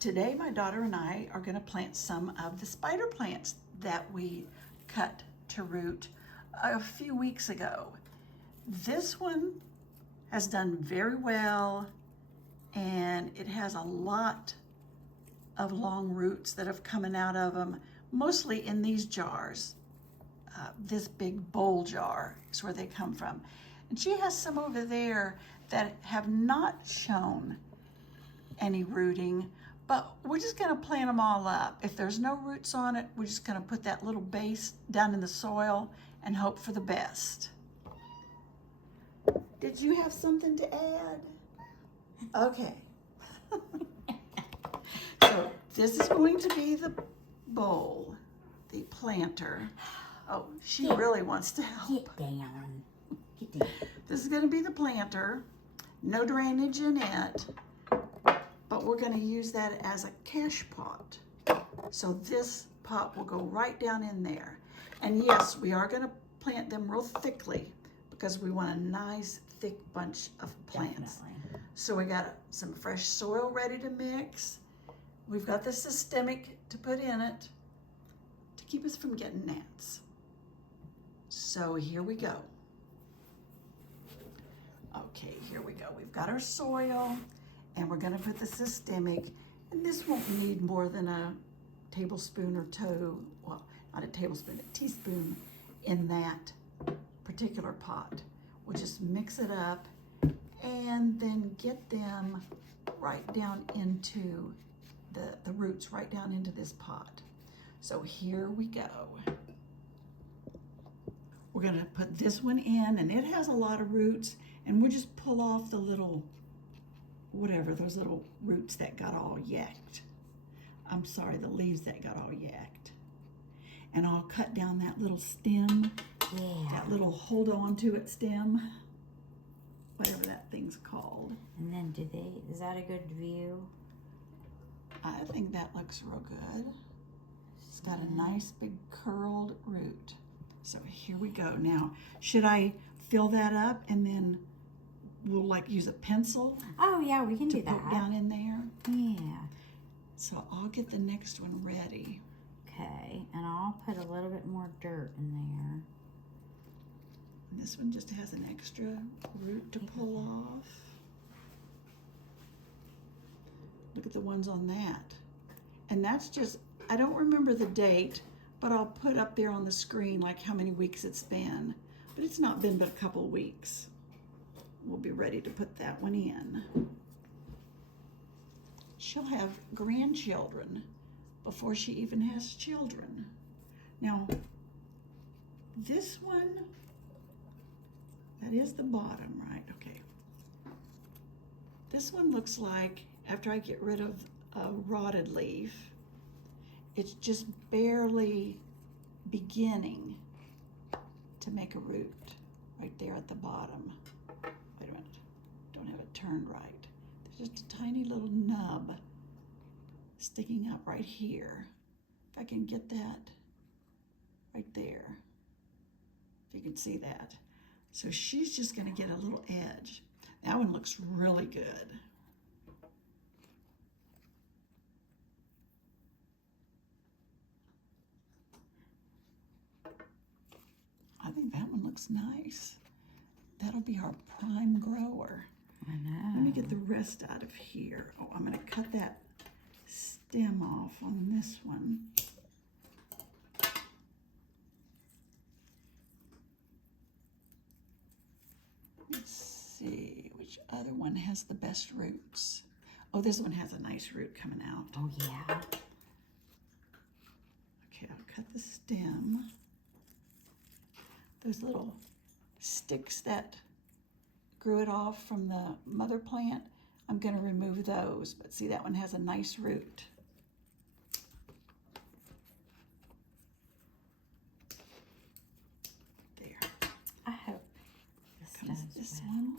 Today my daughter and I are going to plant some of the spider plants that we cut to root a few weeks ago. This one has done very well, and it has a lot of long roots that have coming out of them, mostly in these jars. This big bowl jar is where they come from. And she has some over there that have not shown any rooting, but we're just gonna plant them all up. If there's no roots on it, we're just gonna put that little base down in the soil and hope for the best. Did you have something to add? Okay. So this is going to be the bowl, the planter. Oh, she really wants to help. Get down. Get down. This is going to be the planter. No drainage in it, but we're going to use that as a cache pot. So this pot will go right down in there. And yes, we are going to plant them real thickly because we want a nice thick bunch of plants. Definitely. So we got some fresh soil ready to mix. We've got the systemic to put in it to keep us from getting gnats. So here we go. Okay, here we go. We've got our soil, and we're gonna put the systemic, and this won't need more than a tablespoon or two, well, not a tablespoon, a teaspoon in that particular pot. We'll just mix it up and then get them right down into the roots, right down into this pot. So here we go. We're gonna put this one in, and it has a lot of roots, and we'll just pull off the little, whatever, those little roots that got all yacked. I'm sorry, the leaves that got all yacked. And I'll cut down that little stem, that little hold on to it stem, whatever that thing's called. And then is that a good view? I think that looks real good. It's got a nice big curled root. So here we go. Now, should I fill that up and then we'll like use a pencil? Oh yeah, we can do that. Put down in there. Yeah. So I'll get the next one ready. Okay, and I'll put a little bit more dirt in there. And this one just has an extra root to pull off. Look at the ones on that. And that's just, I don't remember the date, but I'll put up there on the screen like how many weeks it's been. But it's not been but a couple of weeks. We'll be ready to put that one in. She'll have grandchildren before she even has children. Now, this one, that is the bottom, right? Okay. This one looks like, after I get rid of a rotted leaf, it's just barely beginning to make a root right there at the bottom. Wait a minute, don't have it turned right. There's just a tiny little nub sticking up right here. If I can get that right there, if you can see that. So she's just gonna get a little edge. That one looks really good. I think that one looks nice. That'll be our prime grower. I know. Let me get the rest out of here. Oh, I'm gonna cut that stem off on this one. Let's see, which other one has the best roots? Oh, this one has a nice root coming out. Oh yeah. Okay, I'll cut the stem. Those little sticks that grew it off from the mother plant, I'm gonna remove those, but see, that one has a nice root. There. I hope this Comes does this well. one.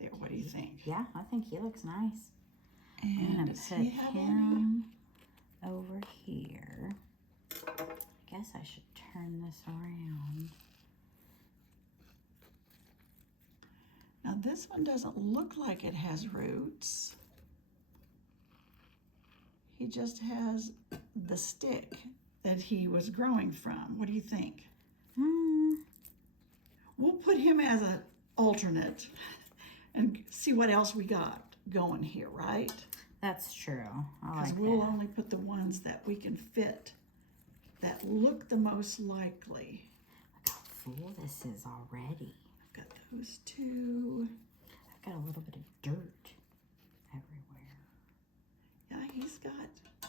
There, what do you think? Yeah, I think he looks nice. I'm And gonna does put he have any? him over here. I guess I should turn this around. Now this one doesn't look like it has roots. He just has the stick that he was growing from. What do you think? We'll put him as an alternate and see what else we got going here, right? That's true. I Because like we'll that. only put the ones that we can fit that look the most likely. Look how full this is already. I've got those two. I've got a little bit of dirt everywhere. Yeah, he's got,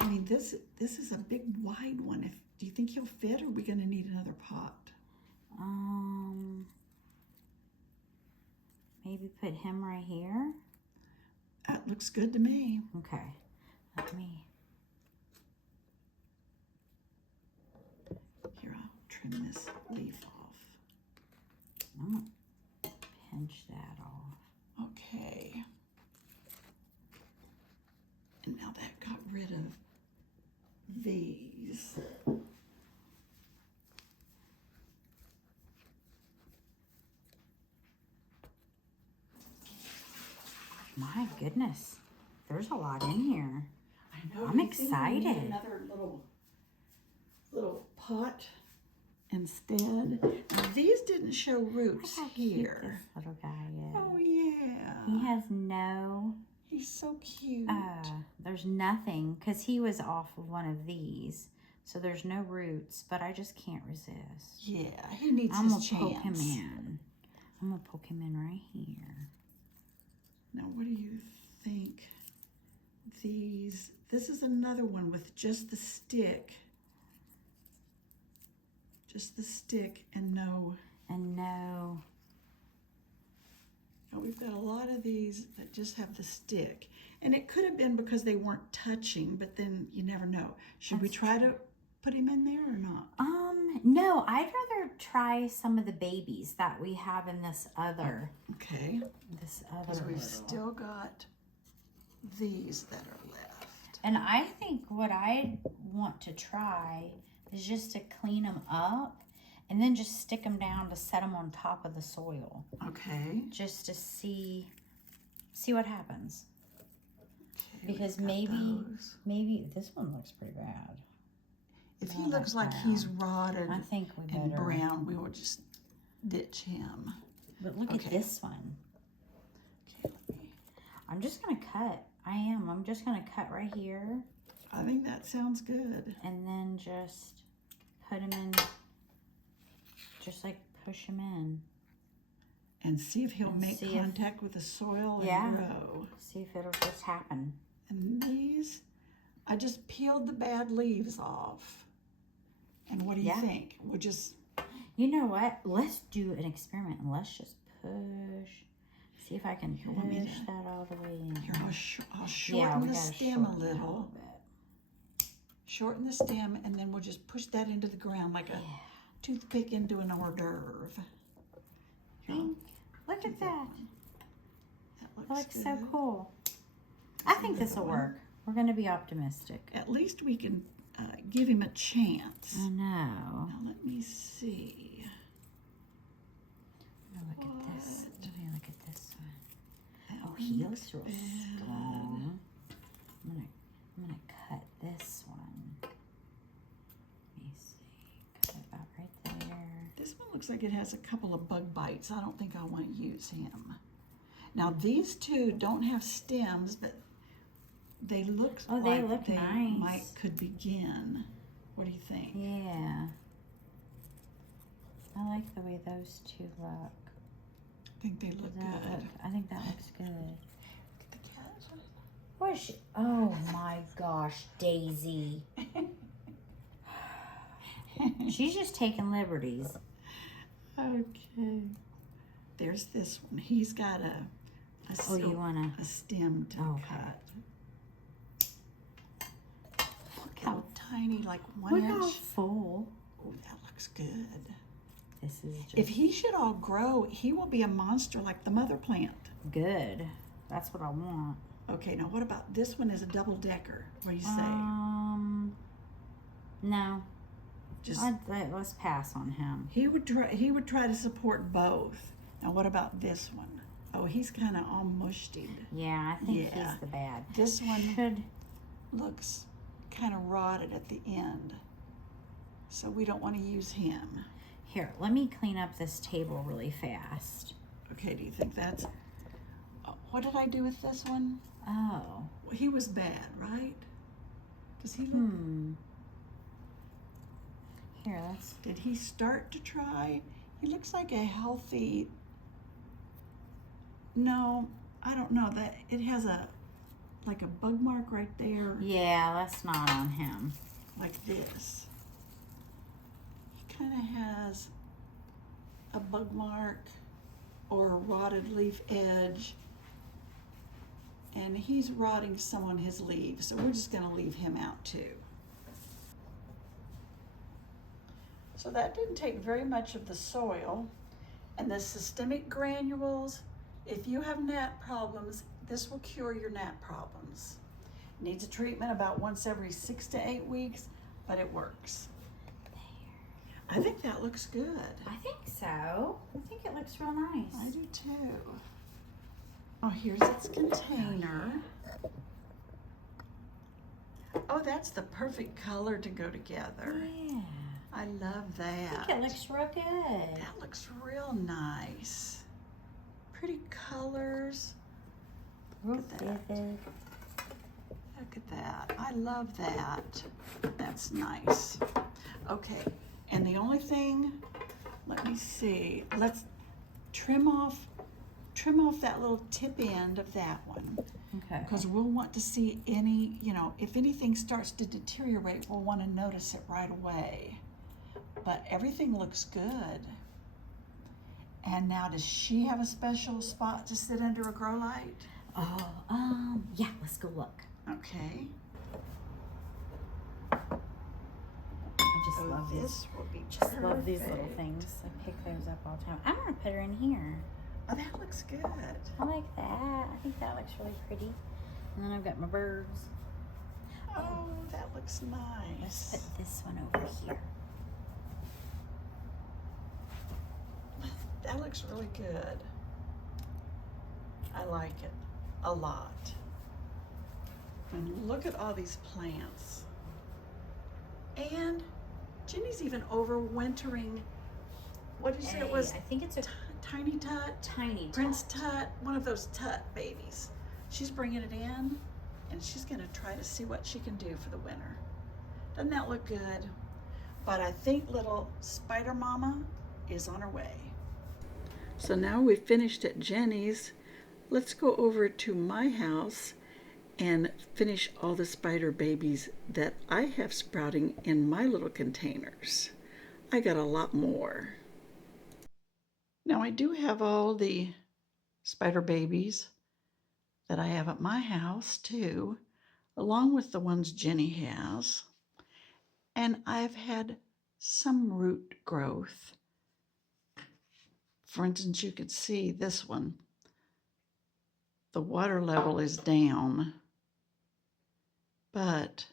I mean, this is a big wide one. Do you think he'll fit, or are we gonna need another pot? Maybe put him right here. That looks good to me. Okay, let me. Here, I'll trim this leaf off. I'm gonna pinch that off. Okay. And now that got rid of these. My goodness, there's a lot in here. I know. I'm Do you think we need excited. Another little pot instead. These didn't show roots Look how cute here. this little guy is. Oh yeah. He has no, He's so cute. there's nothing, because he was off of one of these. So there's no roots, but I just can't resist. Yeah, he needs I'm his going to chance. poke him in. I'm going to poke him in right here. Now, what do you think? This is another one with just the stick. Just the stick and no. And no. Now, we've got a lot of these that just have the stick. And it could have been because they weren't touching, but then you never know. Should we That's try to put him in there or not? No, I'd rather try some of the babies that we have in this other. Okay. This Because other we've little. still got these that are left. And I think what I want to try is just to clean them up and then just stick them down to set them on top of the soil. Okay. Just to see what happens. Okay, Because we've got those. maybe this one looks pretty bad. If he Oh, looks that's like brown. he's rotted I think we and better. brown, we will just ditch him. But look Okay. at this one. Okay, let me. I'm just gonna cut. I'm just gonna cut right here I think that sounds good. and then just put him in. Just like push him in. And see if he'll And make see if- contact with the soil and Yeah. grow. See if it'll just happen. And these, I just peeled the bad leaves off. And what do you Yeah. think? We'll just, You know what? Let's do an experiment and let's just push. See if I can Here, let me push do- that all the way in. here, I'll Yeah, shorten we the gotta stem a shorten that little. bit. Shorten the stem, and then we'll just push that into the ground like a Yeah. toothpick into an hors d'oeuvre. Here, Pink. Look at that. that That looks looks so good. cool. I think another this will one. work. We're going to be optimistic. At least we can give him a chance. I know. Now let me see. Oh, look at this. What? Let me look at this one. That Oh, one he looks looks real bad. strong. I'm gonna cut this one. Let me see. Cut it about right there. This one looks like it has a couple of bug bites. I don't think I want to use him. Now these two don't have stems, but they look Oh, they like look they nice. could begin. What do you think? Yeah. I like the way those two look. I think they look Does that good. look- I think that looks good. Look at the cat. What is she? Oh my gosh, Daisy. She's just taking liberties. Okay. There's this one. He's got a Oh, you wanna? a stem to Okay. cut. Look how tiny, like one Look how inch. full. Oh, that looks good. This is just If he should all grow, he will be a monster like the mother plant. good. That's what I want. Okay, now what about this one is a double decker? What do you say? No. Just Let's pass on him. he would try to support both. Now what about this one? Oh, he's kind of all mushed-y. Yeah, I think Yeah. he's the bad. This one Should looks kind of rotted at the end, so we don't want to use him. Here, let me clean up this table really fast. Okay, do you think that's... what did I do with this one? Oh. Well, he was bad, right? Does he look... Here, let's... Did he start to try? He looks like a healthy... No, I don't know. That it has like a bug mark right there, Yeah, that's not on him. like this. He kind of has a bug mark or a rotted leaf edge, and he's rotting some on his leaves, so we're just going to leave him out too. So that didn't take very much of the soil. And the systemic granules, if you have gnat problems, this will cure your gnat problems. Needs a treatment about once every 6 to 8 weeks, but it works. I think that looks good. I think so. I think it looks real nice. I do too. Oh, here's its container. Oh, that's the perfect color to go together. Yeah. I love that. I think it looks real good. That looks real nice. Pretty colors. Real Look at that. vivid. Look at that. I love that. That's nice. Okay, and the only thing, let me see. Let's trim off that little tip end of that one, Okay. because we'll want to see any, if anything starts to deteriorate, we'll want to notice it right away. But everything looks good. And now, does she have a special spot to sit under a grow light? Oh, yeah, let's go look. Okay. I just So love these. this will be Just love these little perfect. things. I pick those up all the time. I'm gonna put her in here. Oh, that looks good. I like that. I think that looks really pretty. And then I've got my birds. Oh, that looks Let's nice. put this one over here. That looks really good. I like it a lot. And look at all these plants. And Jenny's even overwintering. What did you say it was? I think it's a Tiny Tut? tiny Prince tot. Tut, one of those Tut babies. She's bringing it in, and she's going to try to see what she can do for the winter. Doesn't that look good? But I think little Spider Mama is on her way. So now we've finished at Jenny's. Let's go over to my house and finish all the spider babies that I have sprouting in my little containers. I got a lot more. Now I do have all the spider babies that I have at my house too, along with the ones Jenny has. And I've had some root growth. For instance, you could see this one. The water level is down, but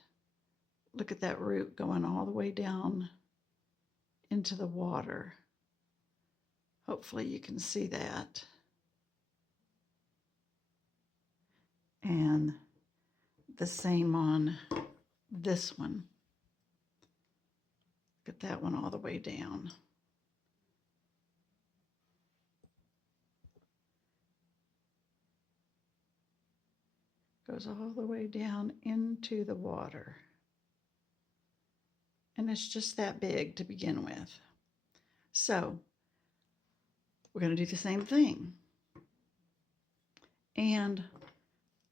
look at that root going all the way down into the water. Hopefully you can see that. And the same on this one. Look at that one all the way down. Goes all the way down into the water. And it's just that big to begin with. So we're going to do the same thing. And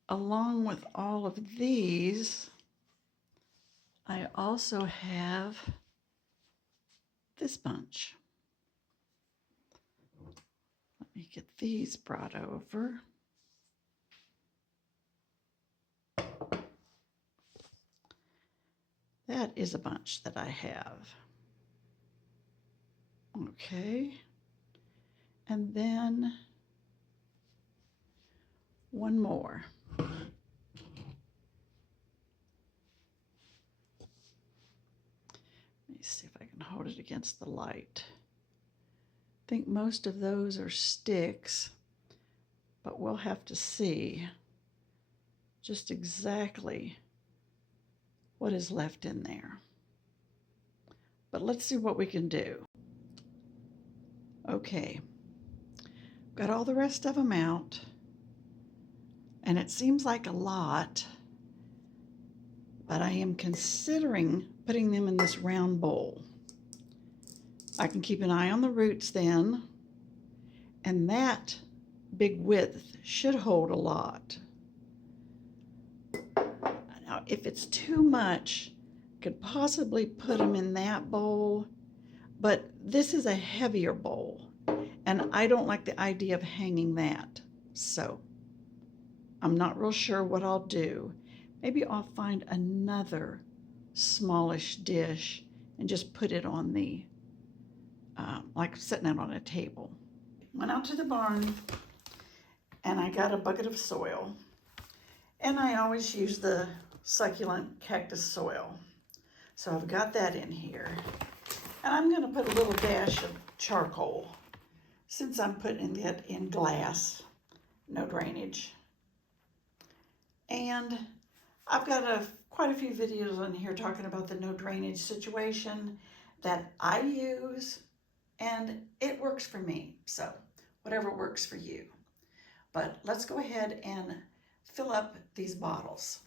along with all of these, I also have this bunch. Let me get these brought over. That is a bunch that I have. Okay. And then one more. Let me see if I can hold it against the light. I think most of those are sticks, but we'll have to see just exactly what is left in there. But let's see what we can do. Okay, got all the rest of them out, and it seems like a lot, but I am considering putting them in this round bowl. I can keep an eye on the roots then, and that big width should hold a lot. Now, if it's too much, I could possibly put them in that bowl, but this is a heavier bowl, and I don't like the idea of hanging that. So I'm not real sure what I'll do. Maybe I'll find another smallish dish and just put it on the, like setting it on a table. Went out to the barn and I got a bucket of soil. And I always use the succulent cactus soil. So I've got that in here. And I'm gonna put a little dash of charcoal since I'm putting it in glass, no drainage. And I've got quite a few videos on here talking about the no drainage situation that I use, and it works for me. So whatever works for you. But let's go ahead and fill up these bottles.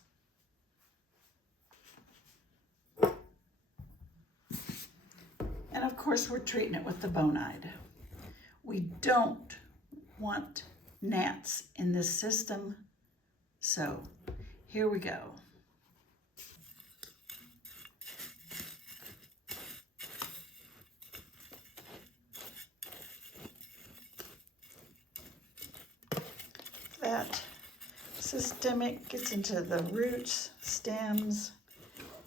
And of course we're treating it with the Bonide. We don't want gnats in this system. So here we go. That systemic gets into the roots, stems,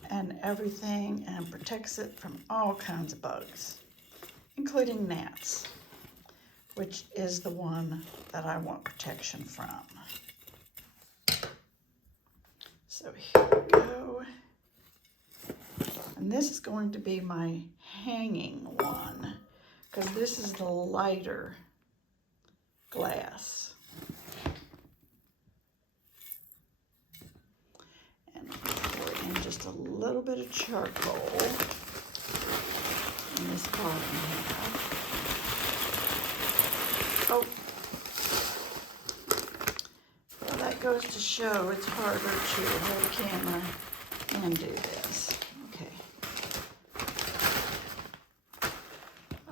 and everything and protects it from all kinds of bugs, including gnats, which is the one that I want protection from. So here we go. And this is going to be my hanging one because this is the lighter glass. And pour in just a little bit of charcoal in this bottom half. Oh, well, that goes to show it's harder to hold a camera and do this. Okay.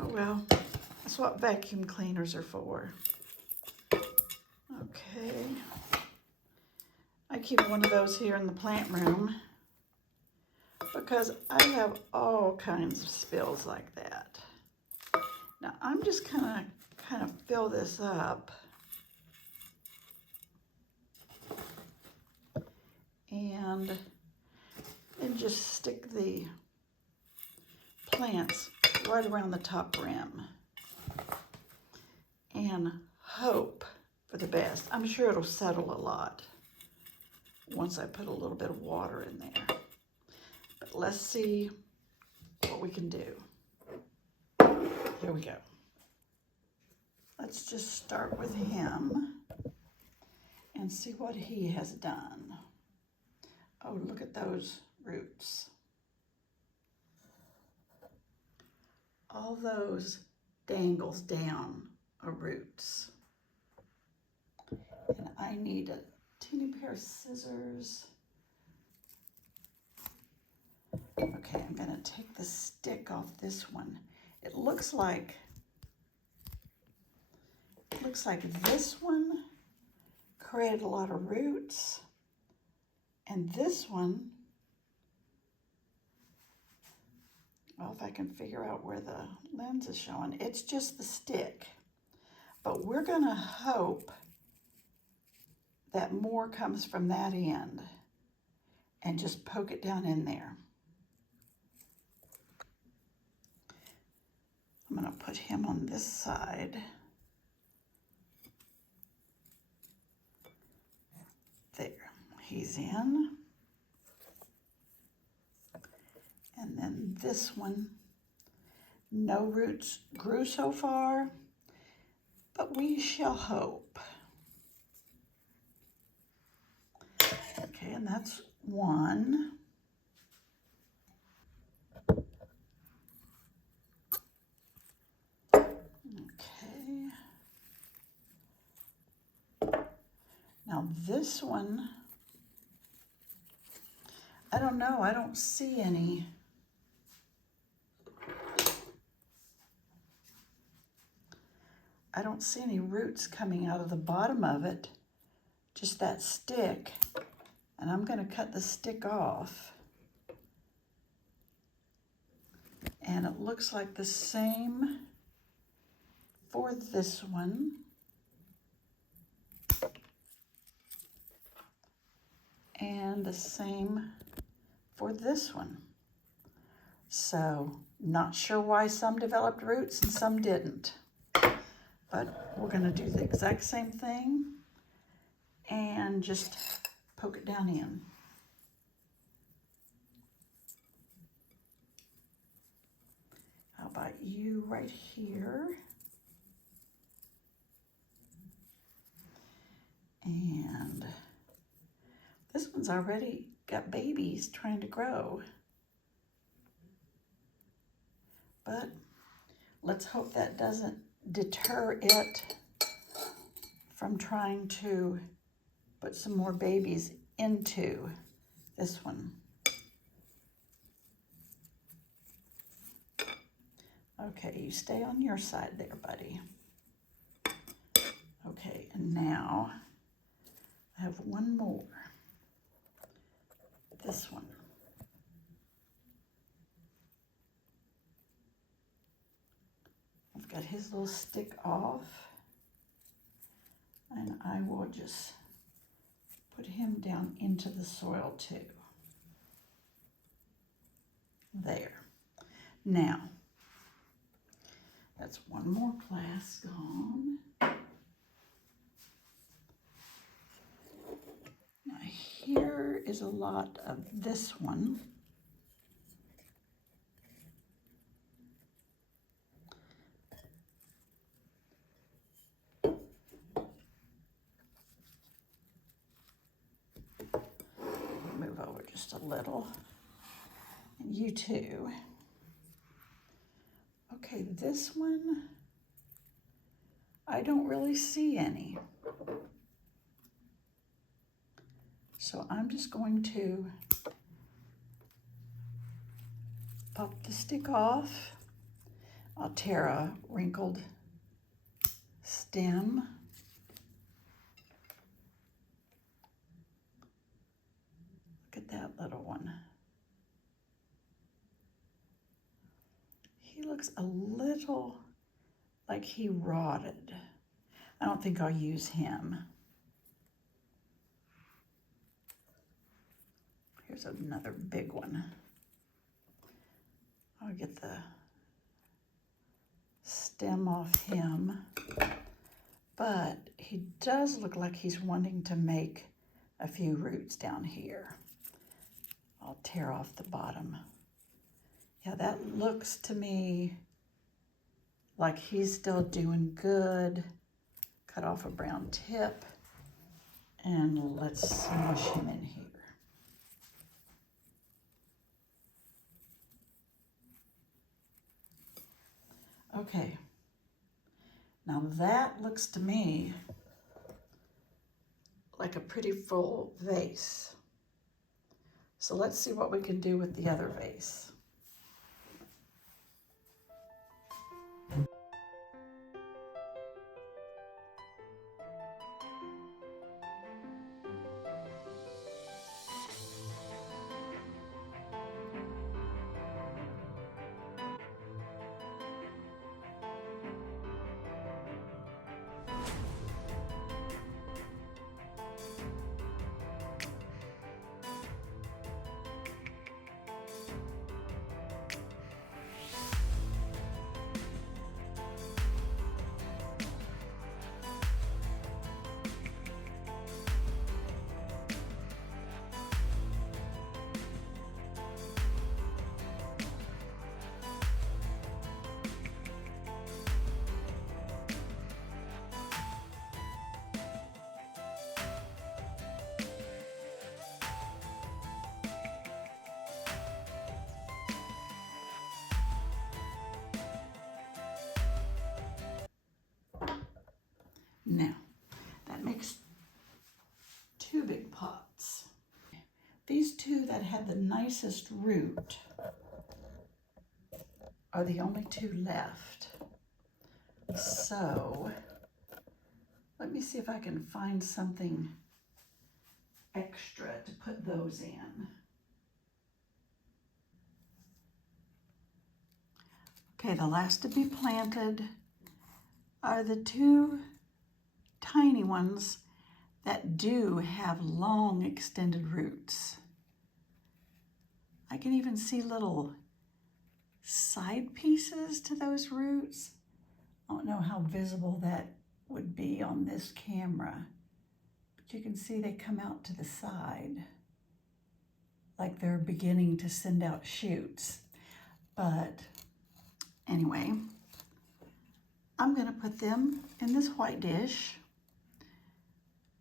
Oh well, that's what vacuum cleaners are for. Okay. I keep one of those here in the plant room because I have all kinds of spills like that. Now I'm just kind of fill this up and then just stick the plants right around the top rim and hope for the best. I'm sure it'll settle a lot once I put a little bit of water in there. But let's see what we can do. Here we go. Let's just start with him and see what he has done. Oh, look at those roots. All those dangles down are roots. And I need a teeny pair of scissors. Okay, I'm gonna take the stick off this one. It looks like this one created a lot of roots, and this one, well, if I can figure out where the lens is showing, it's just the stick. But we're gonna hope that more comes from that end and just poke it down in there. I'm gonna put him on this side. There, he's in. And then this one, no roots grew so far, but we shall hope. Okay, and that's one. Okay. Now this one, I don't know, I don't see any. I don't see any roots coming out of the bottom of it, just that stick. And I'm going to cut the stick off. And it looks like the same for this one. And the same for this one. So, not sure why some developed roots and some didn't. But we're going to do the exact same thing and just poke it down in. How about you right here? And this one's already got babies trying to grow. But let's hope that doesn't deter it from trying to put some more babies into this one. Okay, you stay on your side there, buddy. Okay, and now I have one more. This one. I've got his little stick off, and I will just put him down into the soil too. There. Now, that's one more class gone. Now here is a lot of this one. Move over just a little. And you too. Okay, this one, I don't really see any. So I'm just going to pop the stick off. I'll tear a wrinkled stem. Look at that little one. He looks a little like he rotted. I don't think I'll use him. Here's another big one. I'll get the stem off him. But he does look like he's wanting to make a few roots down here. I'll tear off the bottom. Yeah, that looks to me like he's still doing good. Cut off a brown tip, and let's smush him in here. Okay, now that looks to me like a pretty full vase. So let's see what we can do with the other vase. That makes 2 big pots. These 2 that had the nicest root are the only 2 left. So let me see if I can find something extra to put those in. Okay, the last to be planted are the 2 tiny ones that do have long extended roots. I can even see little side pieces to those roots. I don't know how visible that would be on this camera, but you can see they come out to the side like they're beginning to send out shoots. But anyway, I'm gonna put them in this white dish.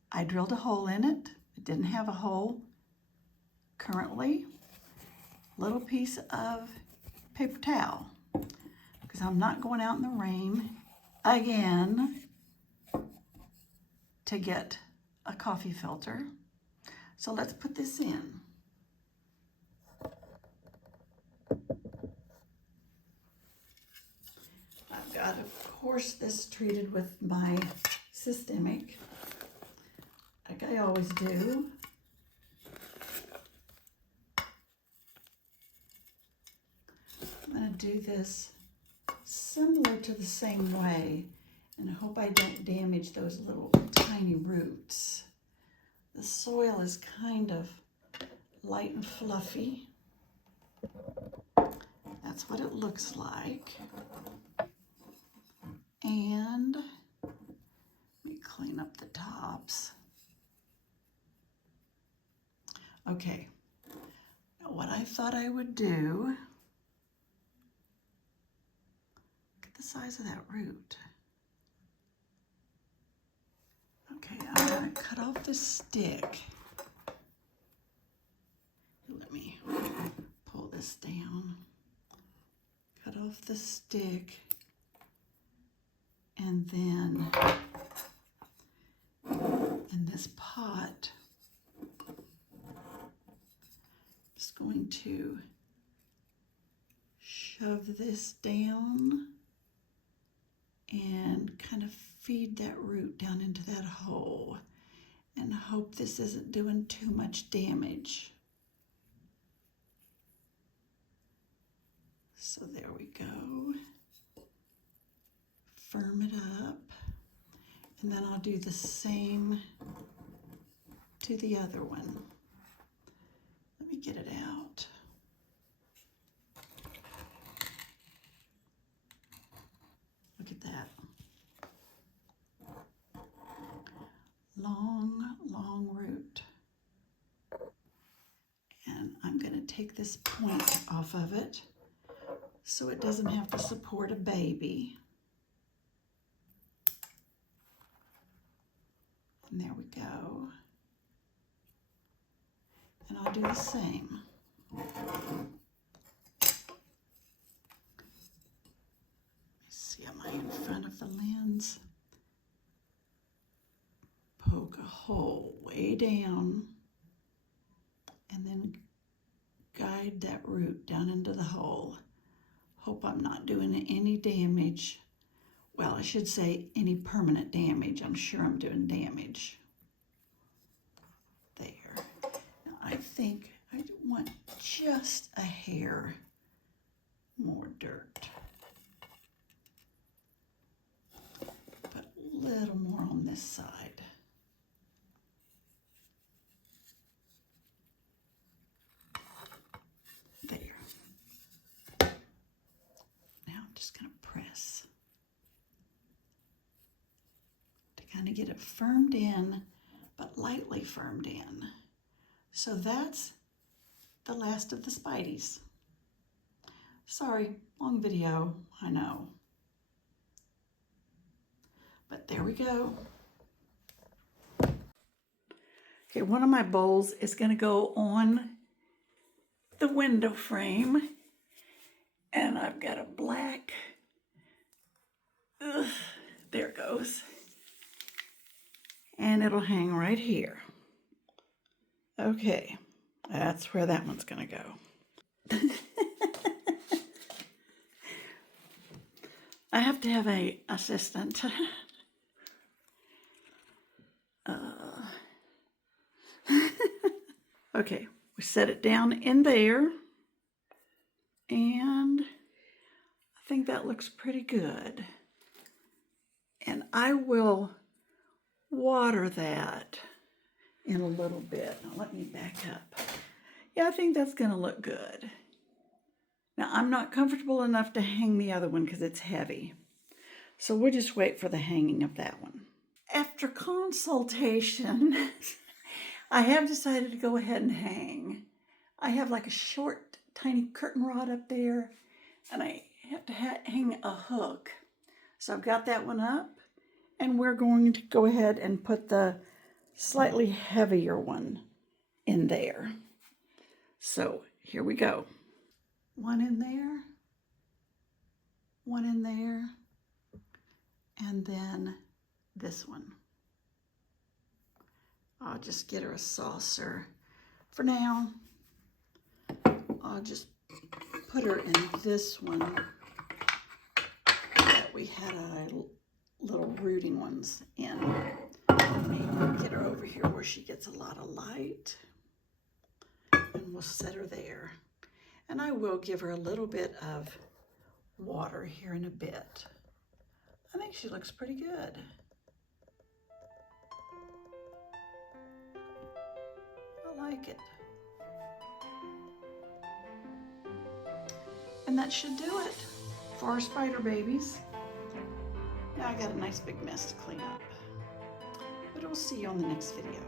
I drilled a hole in it. It didn't have a hole currently. Little piece of paper towel, because I'm not going out in the rain again to get a coffee filter. So let's put this in. I've got, of course, this treated with my systemic, like I always do. I'm going to do this similar to the same way, and I hope I don't damage those little tiny roots. The soil is kind of light and fluffy. That's what it looks like. And let me clean up the tops. Okay, now what I thought I would do, look at the size of that root. Okay, I'm gonna cut off the stick. Let me pull this down. Cut off the stick, and then in this pot, just going to shove this down and kind of feed that root down into that hole and hope this isn't doing too much damage. So there we go. Firm it up. And then I'll do the same to the other one. Let me get it out. Look at that. Long, long root. And I'm going to take this point off of it so it doesn't have to support a baby. And there we go. And I'll do the same. See, am I in front of the lens? Poke a hole way down and then guide that root down into the hole. Hope I'm not doing any damage. Well, I should say any permanent damage. I'm sure I'm doing damage. There. Now I think I want just a hair more dirt. But a little more on this side. There. Now I'm just going to press to kind of get it firmed in, but lightly firmed in. So that's the last of the Spideys. Sorry, long video, I know. But there we go. Okay, one of my bowls is going to go on the window frame, and I've got a black, there it goes. And and it'll hang right here. Okay, that's where that one's gonna go. I have to have a assistant. Okay, we set it down in there, and I think that looks pretty good. And I will water that in a little bit. Now let me back up. Yeah, I think that's gonna look good. Now I'm not comfortable enough to hang the other one because it's heavy. So we'll just wait for the hanging of that one. After consultation, I have decided to go ahead and hang. I have like a short, tiny curtain rod up there, and I have to hang a hook. So I've got that one up, and we're going to go ahead and put the slightly heavier one in there. So here we go. One in there, one in there, and then this one. I'll just get her a saucer. For now, I'll just put her in this one that we had our little rooting ones in. Let me get her over here where she gets a lot of light. And we'll set her there. And I will give her a little bit of water here in a bit. I think she looks pretty good. I like it. And that should do it for our spider babies. Now I got a nice big mess to clean up. But we'll see you on the next video.